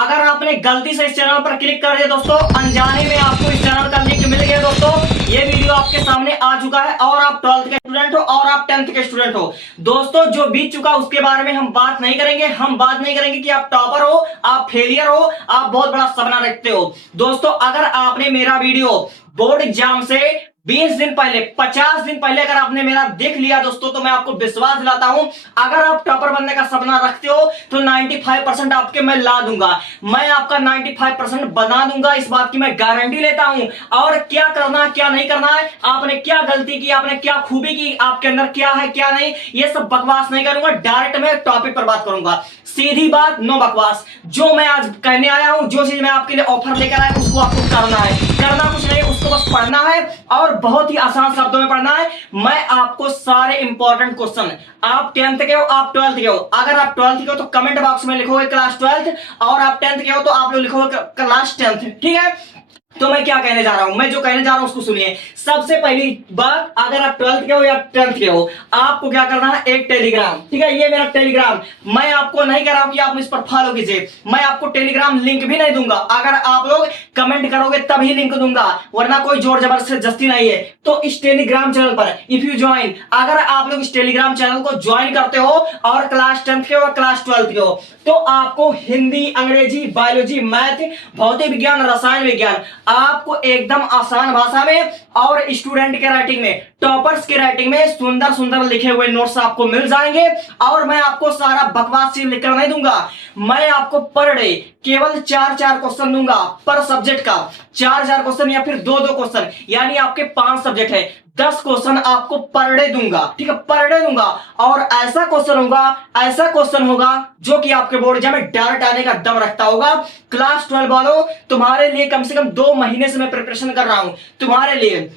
अगर आपने गलती से इस चैनल पर क्लिक कर दिया दोस्तों, अनजाने में आपको इस चैनल का लिंक मिल गया दोस्तों, ये वीडियो आपके सामने आ चुका है और आप 12th के स्टूडेंट हो और आप 10th के स्टूडेंट हो दोस्तों। जो बीत चुका उसके बारे में हम बात नहीं करेंगे। हम बात नहीं करेंगे कि आप टॉपर हो, आप फेलियर हो, आप बहुत बड़ा सपना रखते हो दोस्तों। अगर आपने मेरा वीडियो बोर्ड एग्जाम से 20 दिन पहले, 50 दिन पहले अगर आपने मेरा देख लिया दोस्तों, तो मैं आपको विश्वास दिलाता हूं, अगर आप टॉपर बनने का सपना रखते हो तो 95% आपके मैं ला दूंगा। मैं आपका 95% बना दूंगा, इस बात की मैं गारंटी लेता हूं। और क्या करना है क्या नहीं करना है, आपने क्या गलती की, आपने क्या खूबी की, आपके अंदर क्या है क्या नहीं, ये सब बकवास नहीं करूंगा। डायरेक्ट मैं टॉपिक पर बात करूंगा, सीधी बात, नो बकवास। जो मैं आज कहने आया हूं, जो चीज मैं आपके लिए ऑफर लेकर आया हूं, उसको आपको करना है। करना कुछ नहीं, उसको बस पढ़ना है और बहुत ही आसान शब्दों में पढ़ना है। मैं आपको सारे इंपॉर्टेंट क्वेश्चन, आप 10th के हो, आप 12th के हो, अगर आप 12th के हो तो कमेंट बॉक्स में लिखोगे क्लास 12th, और आप 10th के हो तो आप लोग लिखोगे क्लास 10th, ठीक है। तो मैं क्या कहने जा रहा हूं, मैं जो कहने जा रहा हूं उसको सुनिए। सबसे पहली बात, अगर आप 12th के हो या 10th के हो, आपको क्या करना है, एक टेलीग्राम, ठीक है। ये मेरा टेलीग्राम, मैं आपको नहीं कह रहा हूं कि आप इस पर फॉलो कीजिए, मैं आपको टेलीग्राम लिंक भी नहीं दूंगा। अगर आप लोग कमेंट करोगे तभी लिंक दूंगा, वरना कोई जोर जबरदस्ती नहीं है। तो इस टेलीग्राम चैनल पर इफ यू ज्वाइन, अगर आप लोग इस टेलीग्राम चैनल को ज्वाइन करते हो और क्लास 10th के हो, क्लास 12th के हो, तो आपको हिंदी, अंग्रेजी, बायोलॉजी, मैथ, भौतिक विज्ञान, रसायन विज्ञान आपको एकदम आसान भाषा में और स्टूडेंट के राइटिंग में, टॉपर्स के राइटिंग में सुंदर सुंदर लिखे हुए नोट्स आपको मिल जाएंगे। और मैं आपको सारा बकवास चीज लिखकर नहीं दूंगा, मैं आपको पर डे केवल 4-4 क्वेश्चन दूंगा पर सब्जेक्ट का, 4-4 क्वेश्चन या फिर 2-2 क्वेश्चन, यानी आपके 5 सब्जेक्ट है, 10 क्वेश्चन आपको पर डे दूंगा, ठीक है, पर डे दूंगा। और ऐसा क्वेश्चन होगा जो कि आपके बोर्ड एग्जाम में डायरेक्ट आने का दम रखता होगा। क्लास 12 वालों, तुम्हारे लिए कम से कम 2 महीने से मैं प्रिपरेशन कर रहा हूं तुम्हारे लिए।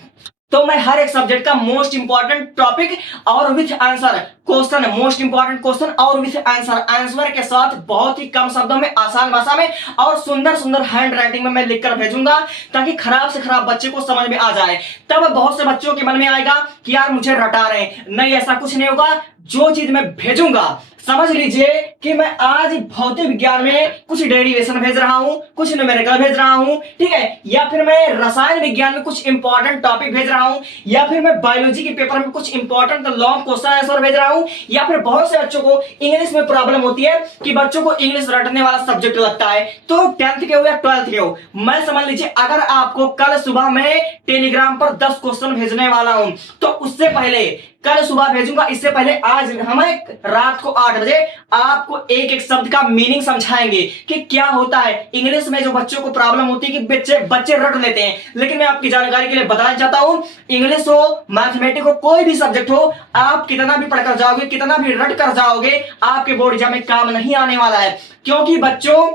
तो मैं हर एक सब्जेक्ट का मोस्ट इंपॉर्टेंट टॉपिक और with answer question, most important question और विथ आंसर के साथ बहुत ही कम शब्दों में, आसान भाषा में और सुंदर सुंदर हैंड राइटिंग में मैं लिखकर भेजूंगा, ताकि खराब से खराब बच्चे को समझ में आ जाए। तब बहुत से बच्चों के मन में आएगा कि यार मुझे रटा रहे हैं। नहीं, ऐसा कुछ नहीं होगा। जो चीज मैं भेजूंगा, समझ लीजिए कि मैं आज भौतिक विज्ञान में कुछ डेरिवेशन भेज रहा हूं, कुछ न्यूमेरिकल भेज रहा हूं, ठीक है, या फिर मैं रसायन विज्ञान में कुछ इंपॉर्टेंट टॉपिक भेज रहा हूं, या फिर मैं बायोलॉजी के पेपर में कुछ इंपॉर्टेंट लॉन्ग क्वेश्चन आंसर भेज रहा हूं, या फिर बहुत से बच्चों को इंग्लिश में प्रॉब्लम होती है कि बच्चों को इंग्लिश रटने वाला सब्जेक्ट लगता है। तो 10th के हो या 12th के हो, मैं समझ लीजिए अगर आपको कल सुबह में टेलीग्राम पर 10 क्वेश्चन भेजने वाला हूं, तो उससे पहले कल सुबह भेजूंगा, इससे पहले आज हमें रात को 8 बजे आपको एक एक शब्द का मीनिंग समझाएंगे कि क्या होता है। इंग्लिश में जो बच्चों को प्रॉब्लम होती है कि बच्चे रट लेते हैं, लेकिन मैं आपकी जानकारी के लिए बताना चाहता हूं, इंग्लिश हो, मैथमेटिक्स हो, कोई भी सब्जेक्ट हो, आप कितना भी पढ़कर जाओगे, कितना भी रट कर जाओगे, आपके बोर्ड एग्जाम में काम नहीं आने वाला है। क्योंकि बच्चों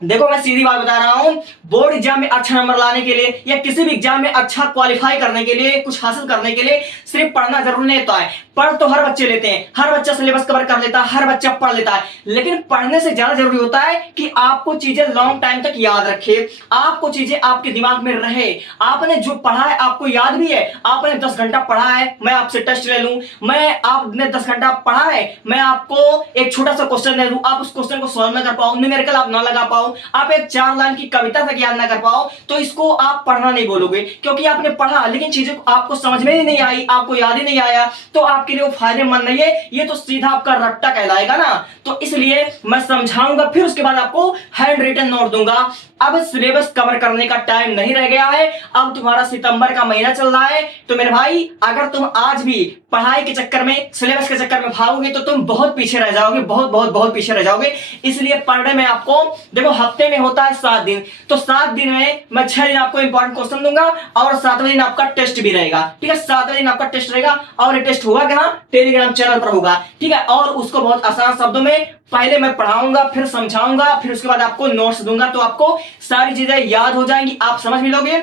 देखो, मैं सीधी बात बता रहा हूं, बोर्ड एग्जाम में अच्छा नंबर लाने के लिए या किसी भी एग्जाम में अच्छा क्वालिफाई करने के लिए, कुछ हासिल करने के लिए सिर्फ पढ़ना जरूरी नहीं होता है। पढ़ तो हर बच्चे लेते हैं, हर बच्चा सिलेबस कवर कर लेता है, हर बच्चा पढ़ लेता है, लेकिन पढ़ने से ज्यादा जरूरी होता है कि आपको चीजें लॉन्ग टाइम तक याद रखे, आपको चीजें आपके दिमाग में रहे। आपने जो पढ़ा है आपको याद भी है, आपने 10 घंटा पढ़ा है, मैं आपसे टेस्ट ले लूं, मैं आपने 10 घंटा पढ़ा है, मैं आपको एक छोटा सा क्वेश्चन दे दूं, आप उस क्वेश्चन को सॉल्व ना कर पाओ, न्यूमेरिकल आप ना लगा पाओ, आप एक 4 लाइन की कविता तक याद ना कर पाओ, तो इसको आप पढ़ना नहीं बोलोगे, क्योंकि आपने पढ़ा लेकिन चीजें आपको समझ में ही नहीं आई, आपको याद ही नहीं आया, तो आपके लिए वो फायदेमंद नहीं है। ये तो सीधा आपका रट्टा कहलाएगा ना। तो इसलिए मैं समझाऊंगा, फिर उसके बाद आपको हैंड रिटन नोट दूंगा। अब सिलेबस कवर करने का टाइम नहीं रह गया है, अब तुम्हारा सितंबर का महीना चल रहा है। तो मेरे भाई, अगर तुम आज भी पढ़ाई के चक्कर में, सिलेबस के चक्कर में भागोगे तो तुम बहुत पीछे रह जाओगे, बहुत बहुत बहुत पीछे रह जाओगे। इसलिए पर डे में आपको, देखो हफ्ते में होता है 7 दिन, तो 7 दिन में मैं 6 दिन आपको इंपॉर्टेंट क्वेश्चन दूंगा और 7वें दिन आपका टेस्ट भी रहेगा, ठीक है। 7वें दिन आपका टेस्ट रहेगा और ये टेस्ट होगा कहां, टेलीग्राम चैनल पर होगा, ठीक है। और उसको बहुत आसान शब्दों में पहले मैं पढ़ाऊंगा, फिर समझाऊंगा, फिर उसके बाद आपको नोट्स दूंगा, तो आपको सारी चीजें याद हो जाएंगी, आप समझ भी लोगे।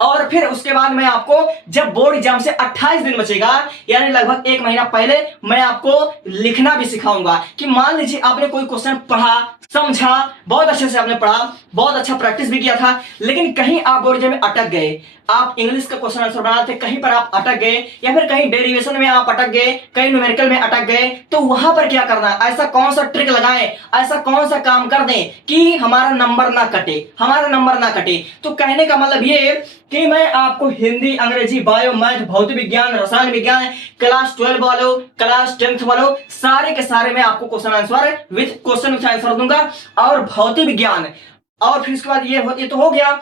और फिर उसके बाद मैं आपको जब बोर्ड एग्जाम से 28 दिन बचेगा, यानी लगभग 1 महीना पहले, मैं आपको लिखना भी सिखाऊंगा। कि मान लीजिए आपने कोई क्वेश्चन पढ़ा, समझा, बहुत अच्छे से आपने पढ़ा, बहुत अच्छा प्रैक्टिस भी किया था, लेकिन कहीं आप बोर्ड एग्जाम में अटक गए। आप इंग्लिश का क्वेश्चन आंसर बनाते थे, कहीं पर आप अटक गए, या फिर कहीं डेरिवेशन में आप अटक गए, कहीं न्यूमेरिकल में अटक गए, तो वहां पर क्या करना है, ऐसा कौन सा ट्रिक लगाएं, ऐसा कौन सा काम कर दें कि हमारा नंबर ना कटे, हमारा नंबर ना कटे। तो कहने का मतलब ये कि मैं आपको हिंदी, अंग्रेजी, बायो, मैथ, भौतिक विज्ञान, रसायन विज्ञान, क्लास 12 वालों, क्लास 10th वालों, सारे के सारे मैं आपको question answer with question answer दूंगा। और भौतिक विज्ञान, और फिर उसके बाद ये तो हो गया,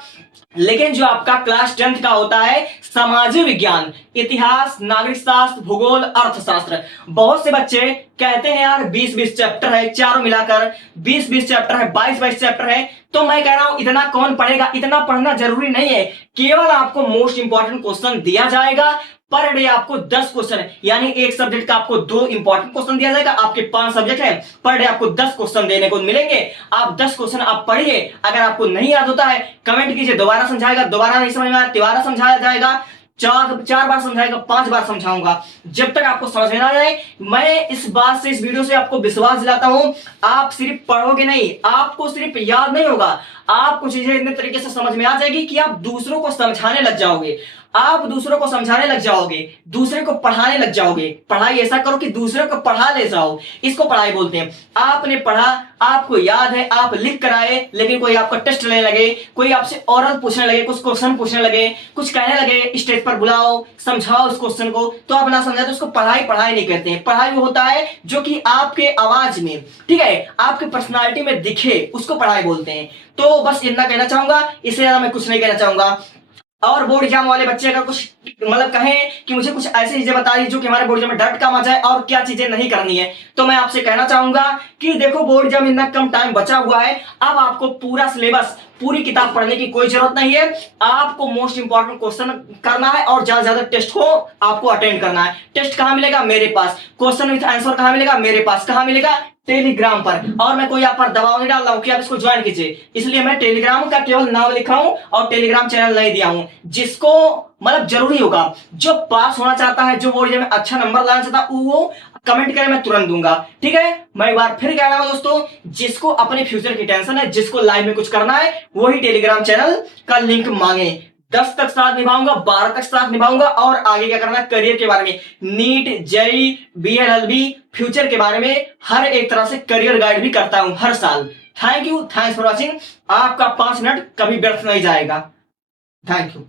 लेकिन जो आपका क्लास 10th का होता है सामाजिक विज्ञान, इतिहास, नागरिक शास्त्र, भूगोल, अर्थशास्त्र। बहुत से बच्चे कहते हैं यार 20-20 चैप्टर है, चारों मिलाकर 20-20 चैप्टर है, 22-22 चैप्टर है। तो मैं कह रहा हूं इतना कौन पढ़ेगा, इतना पढ़ना जरूरी नहीं है। केवल आपको मोस्ट इंपॉर्टेंट क्वेश्चन दिया जाएगा। पर डे आपको 10 क्वेश्चन, यानी एक सब्जेक्ट का आपको 2 इंपॉर्टेंट क्वेश्चन दिया जाएगा। आपके 5 सब्जेक्ट है, पर डे आपको 10 क्वेश्चन देने को मिलेंगे। आप 10 क्वेश्चन आप पढ़िए। अगर आपको नहीं याद होता है कमेंट कीजिए, दोबारा समझाएगा, दोबारा नहीं समझ में आया दोबारा समझाया जाएगा, 4 बार समझाएगा, 5 बार समझाऊंगा, जब तक आपको समझ में ना जाए। मैं इस बात से, इस वीडियो से आपको विश्वास दिलाता हूं, आप सिर्फ पढ़ोगे नहीं, आपको सिर्फ याद नहीं होगा, आपको चीजें इतने तरीके से समझ में आ जाएगी कि आप दूसरों को समझाने लग जाओगे, आप दूसरों को समझाने लग जाओगे, दूसरे को पढ़ाने लग जाओगे। पढ़ाई ऐसा करो कि दूसरे को पढ़ा ले जाओ, इसको पढ़ाई बोलते हैं। आपने पढ़ा, आपको याद है, आप लिख कर आए, लेकिन कोई आपका टेस्ट लेने लगे, कोई आपसे ओरल पूछने लगे, कुछ क्वेश्चन पूछने लगे, कुछ कहने लगे, स्टेज पर बुलाओ, समझाओ उस क्वेश्चन को, तो आप ना समझा तो उसको पढ़ाई नहीं कहते हैं। पढ़ाई वो होता है जो कि आपके आवाज में, ठीक है, आपके पर्सनालिटी में दिखे, उसको पढ़ाई बोलते हैं। तो बस इतना कहना चाहूंगा, इससे ज्यादा मैं कुछ नहीं कहना चाहूंगा। और बोर्ड एग्जाम वाले बच्चे अगर कुछ मतलब कहें कि मुझे कुछ ऐसी चीजें बता दी जो कि हमारे बोर्ड एग्जाम में डट काम आ जाए और क्या चीजें नहीं करनी है, तो मैं आपसे कहना चाहूंगा कि देखो बोर्ड एग्जाम इतना कम टाइम बचा हुआ है, अब आपको पूरा सिलेबस, पूरी किताब पढ़ने की कोई जरूरत नहीं है। आपको मोस्ट इंपॉर्टेंट क्वेश्चन करना है और ज्यादा ज्यादा टेस्ट को आपको अटेंड करना है। टेस्ट कहां मिलेगा? मेरे पास। क्वेश्चन विथ आंसर कहां मिलेगा? मेरे पास। कहां मिलेगा? टेलीग्राम पर। और मैं कोई आप पर दबाव नहीं डाल रहा हूं कि आप इसको ज्वाइन कीजिए, इसलिए मैं टेलीग्राम का केवल नाम लिखा हूं और टेलीग्राम चैनल नहीं दिया हूं। जिसको मतलब जरूरी होगा, जो पास होना चाहता है, जो बोर्ड एग्जाम में अच्छा नंबर लाना चाहता है, वो कमेंट करे, मैं तुरंत दूंगा। ठीक है, मैं एक बार फिर कह रहा हूं दोस्तों, जिसको अपने फ्यूचर की टेंशन है, जिसको लाइफ में कुछ करना है, वही टेलीग्राम चैनल का लिंक मांगे। 10 तक साथ निभाऊंगा, 12 तक साथ निभाऊंगा, और आगे क्या करना है करियर के बारे में, नीट, जेई, बीएलएलबी, फ्यूचर के बारे में हर एक तरह से करियर गाइड भी करता हूं हर साल। Thank you, thanks for watching. आपका 5 मिनट कभी व्यर्थ नहीं जाएगा। Thank you.